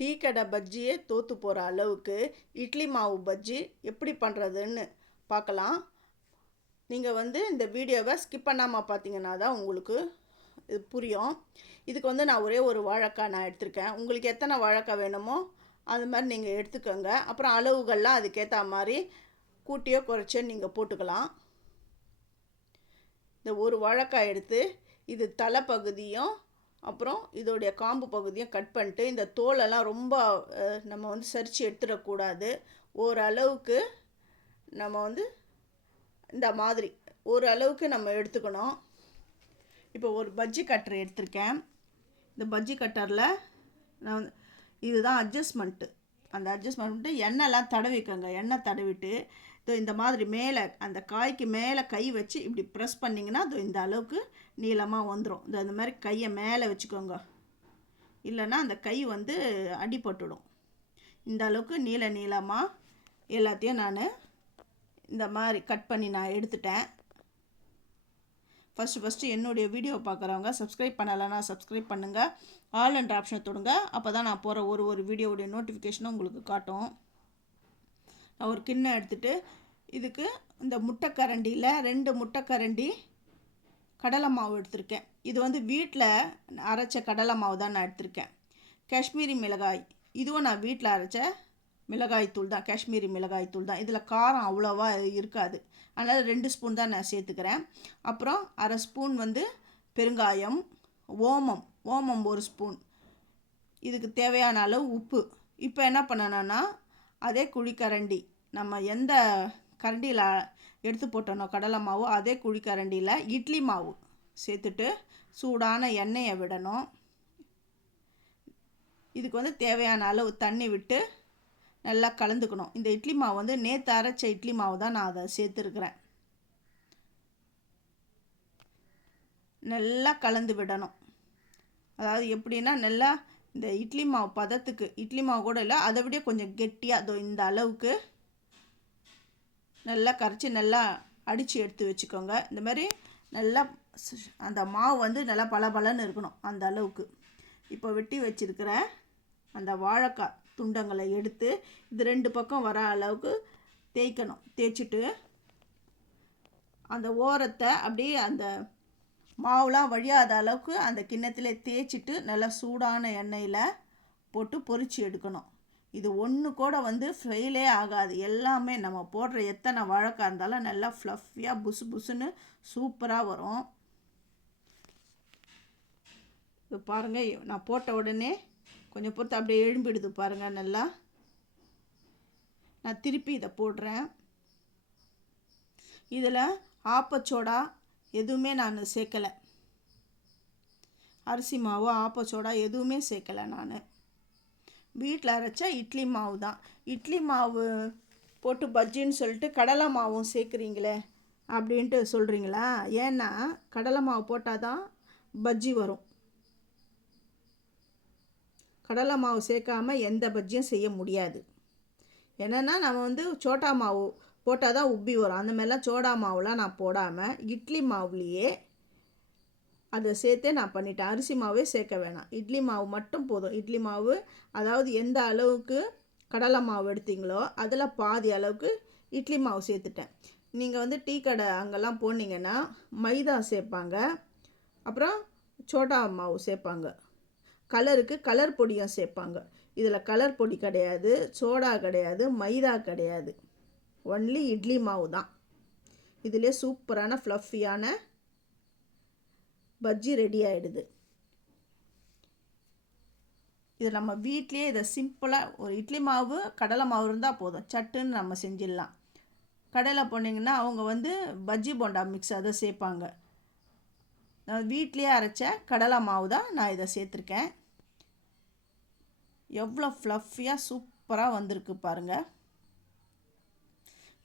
Tea கடை பஜ்ஜியே தோற்று போகிற அளவுக்கு இட்லி மாவு பஜ்ஜி எப்படி பண்ணுறதுன்னு பார்க்கலாம். நீங்கள் இந்த வீடியோவை ஸ்கிப் பண்ணாமல் பார்த்தீங்கன்னா தான் உங்களுக்கு இது புரியும். இதுக்கு நான் ஒரே ஒரு வாழைக்காய் நான் எடுத்திருக்கேன். உங்களுக்கு எத்தனை வாழைக்காய் வேணுமோ அது மாதிரி நீங்கள் எடுத்துக்கோங்க. அப்புறம் அளவுகள்லாம் அதுக்கேற்ற மாதிரி கூட்டியோ குறைச்சோ நீங்கள் போட்டுக்கலாம். இந்த ஒரு வாழைக்காய் எடுத்து இது தலைப்பகுதியும் அப்புறம் இதோடைய காம்பு பகுதியும் கட் பண்ணிட்டு இந்த தோலெல்லாம் ரொம்ப நம்ம சரித்து எடுத்துடக்கூடாது. ஓரளவுக்கு நம்ம இந்த மாதிரி ஓரளவுக்கு நம்ம எடுத்துக்கணும். இப்போ ஒரு பஜ்ஜி கட்டர் எடுத்திருக்கேன். இந்த பஜ்ஜி கட்டரில் நான் இதுதான் அட்ஜஸ்ட்மெண்ட்டு. அந்த அட்ஜஸ்ட்மெண்ட்டு எண்ணெய்லாம் தடவிக்கோங்க. எண்ணெய் தடவிட்டு இந்த மாதிரி மேலே அந்த காய்க்கு மேலே கை வச்சு இப்படி ப்ரெஸ் பண்ணிங்கன்னா இந்த அளவுக்கு நீளமாக வந்துடும். இந்த மாதிரி கையை மேலே வச்சுக்கோங்க, இல்லைன்னா அந்த கை அடிபட்டுடும். இந்த அளவுக்கு நீளமாக எல்லாத்தையும் நான் இந்த மாதிரி கட் பண்ணி நான் எடுத்துட்டேன். ஃபஸ்ட்டு என்னுடைய வீடியோ பார்க்குறவங்க சப்ஸ்கிரைப் பண்ணலைன்னா சப்ஸ்கிரைப் பண்ணுங்கள். ஆல் என்ற ஆப்ஷனை தொடுங்க. அப்போ தான் நான் போகிற ஒரு வீடியோவுடைய நோட்டிஃபிகேஷனும் உங்களுக்கு காட்டும். நான் ஒரு கிண்ணம் எடுத்துகிட்டு இதுக்கு இந்த முட்டைக்கரண்டியில் 2 முட்டைக்கரண்டி கடலை மாவு எடுத்திருக்கேன். இது வீட்டில் அரைச்ச கடலை மாவு தான் நான் எடுத்திருக்கேன். காஷ்மீரி மிளகாய், இதுவும் நான் வீட்டில் அரைச்ச மிளகாய் தூள் தான், காஷ்மீரி மிளகாய் தூள் தான். இதில் காரம் அவ்வளோவா இருக்காது, அதனால் 2 ஸ்பூன் தான் நான் சேர்த்துக்கிறேன். அப்புறம் அரை ஸ்பூன் பெருங்காயம், ஓமம் 1 ஸ்பூன், இதுக்கு தேவையான அளவு உப்பு. இப்போ என்ன பண்ணணும்னா அதே குழிக்கரண்டி நம்ம எந்த கரண்டியில் எடுத்து போட்டோனோ கடலை மாவு அதே குழிக்கரண்டியில் இட்லி மாவு சேர்த்துட்டு சூடான எண்ணெயை விடணும். இதுக்கு தேவையான அளவு தண்ணி விட்டு நல்லா கலந்துக்கணும். இந்த இட்லி மாவு நேற்று அரைச்ச இட்லி மாவு தான் நான் அதை சேர்த்துருக்குறேன். நல்லா கலந்து விடணும். அதாவது எப்படின்னா நல்லா இந்த இட்லி மாவு பதத்துக்கு, இட்லி மாவு கூட இல்லை, அதை விட கொஞ்சம் கெட்டியாக இந்த அளவுக்கு நல்லா கரைச்சி நல்லா அடித்து எடுத்து வச்சுக்கோங்க. இந்த மாதிரி நல்லா அந்த மாவு நல்லா பலபலன்னு இருக்கணும் அந்த அளவுக்கு. இப்போ வெட்டி வச்சுருக்கிற அந்த வாழைக்காய் துண்டங்களை எடுத்து இது 2 பக்கம் வர அளவுக்கு தேய்க்கணும். தேய்ச்சிட்டு அந்த ஓரத்தை அப்படியே அந்த மாவுலாம் வழியாத அளவுக்கு அந்த கிண்ணத்தில் தேய்ச்சிட்டு நல்லா சூடான எண்ணெயில் போட்டு பொரித்து எடுக்கணும். இது ஒன்று கூட ஃபெயிலே ஆகாது. எல்லாமே நம்ம போடுற எத்தனை வாழைக்காய் இருந்தாலும் நல்லா ஃப்ளஃபியாக புசுன்னு சூப்பராக வரும். இது பாருங்கள், நான் போட்ட உடனே கொஞ்சம் பொறுத்து அப்படியே எழும்பிடுது பாருங்கள். நல்லா நான் திருப்பி இதை போடுறேன். இதில் ஆப்பச்சோடா எதுவுமே நான் சேர்க்கலை. அரிசி மாவு ஆப்பச்சோடா எதுவுமே சேர்க்கலை. நான் வீட்டில் அரைச்ச இட்லி மாவு தான். இட்லி மாவு போட்டு பஜ்ஜின்னு சொல்லிட்டு கடலை மாவும் சேர்க்குறீங்களே அப்படின்ட்டு சொல்கிறீங்களா? ஏன்னா கடலை மாவு போட்டால் தான் பஜ்ஜி வரும். கடலை மாவு சேர்க்காம எந்த பஜ்ஜியும் செய்ய முடியாது. என்னென்னா நம்ம சோட்டா மாவு போட்டால் தான் உப்பி வரும். அந்த மாதிரிலாம் சோடா மாவுலாம் நான் போடாமல் இட்லி மாவுலேயே அதை சேர்த்தே நான் பண்ணிட்டேன். அரிசி மாவே சேர்க்க வேணாம், இட்லி மாவு மட்டும் போதும். இட்லி மாவு அதாவது எந்த அளவுக்கு கடலை மாவு எடுத்தீங்களோ அதில் பாதி அளவுக்கு இட்லி மாவு சேர்த்துட்டேன். நீங்கள் டீ கடை அங்கெல்லாம் போனீங்கன்னா மைதா சேர்ப்பாங்க, அப்புறம் சோட்டா மாவு சேர்ப்பாங்க, கலருக்கு கலர் பொடியும் சேர்ப்பாங்க. இதில் கலர் பொடி கிடையாது, சோடா கிடையாது, மைதா கிடையாது, ஒன்லி இட்லி மாவு தான். இதிலே சூப்பரான ஃப்ளஃபியான பஜ்ஜி ரெடி ஆகிடுது. இது நம்ம வீட்லேயே இதை சிம்பிளாக ஒரு இட்லி மாவு கடலை மாவு இருந்தால் போதும், சட்டுன்னு நம்ம செஞ்சிடலாம். கடையில் போனீங்கன்னா அவங்க பஜ்ஜி போண்டா மிக்ஸ் அதை சேர்ப்பாங்க. நான் வீட்லேயே அரைச்ச கடலை மாவு தான் நான் இதை சேர்த்துருக்கேன். எவ்வளோ ஃப்ளஃபியாக சூப்பராக வந்திருக்கு பாருங்கள்.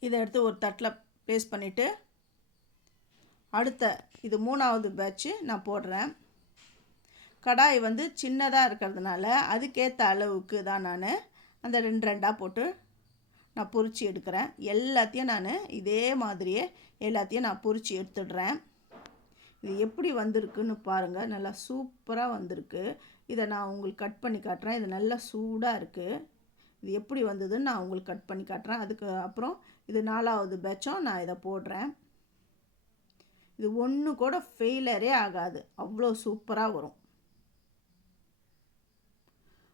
இதை எடுத்து ஒரு தட்டில் ப்ளேஸ் பண்ணிவிட்டு அடுத்த இது 3வது பேட்ச்சு நான் போடுறேன். கடாய் சின்னதாக இருக்கிறதுனால அதுக்கேற்ற அளவுக்கு தான் நான் அந்த 2 போட்டு நான் பொரித்து எடுக்கிறேன். எல்லாத்தையும் நான் இதே மாதிரியே எல்லாத்தையும் நான் பொரித்து எடுத்துடுறேன். இது எப்படி வந்திருக்குன்னு பாருங்கள். நல்லா சூப்பராக வந்திருக்கு. இதை நான் உங்களுக்கு கட் பண்ணி காட்டுறேன். இது நல்லா சூடாக இருக்குது. இது எப்படி வந்ததுன்னு நான் உங்களுக்கு கட் பண்ணி காட்டுறேன். அதுக்கு அப்புறம் இது 4வது பேட்சும் நான் இதை போடுறேன். இது ஒன்று கூட ஃபெயிலரே ஆகாது, அவ்வளோ சூப்பராக வரும்.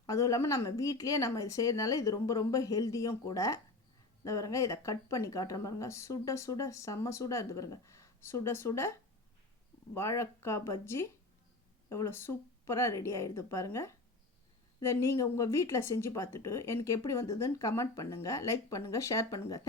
அதுவும் இல்லாமல் நம்ம வீட்லேயே நம்ம இது செய்யறதுனால இது ரொம்ப ரொம்ப ஹெல்த்தியும் கூட. இந்த பாருங்க, இதை கட் பண்ணி காட்டுறேன் பாருங்க. சுட சுட செம்ம சூடாக இருந்து பாருங்க. சுட சுட வாழைக்காய் பஜ்ஜி எவ்வளோ சூப்பராக ரெடி ஆகிடுது பாருங்கள். இதை நீங்கள் உங்கள் வீட்டில் செஞ்சு பார்த்துட்டு எனக்கு எப்படி வந்ததுன்னு கமெண்ட் பண்ணுங்கள், லைக் பண்ணுங்கள், ஷேர் பண்ணுங்கள்.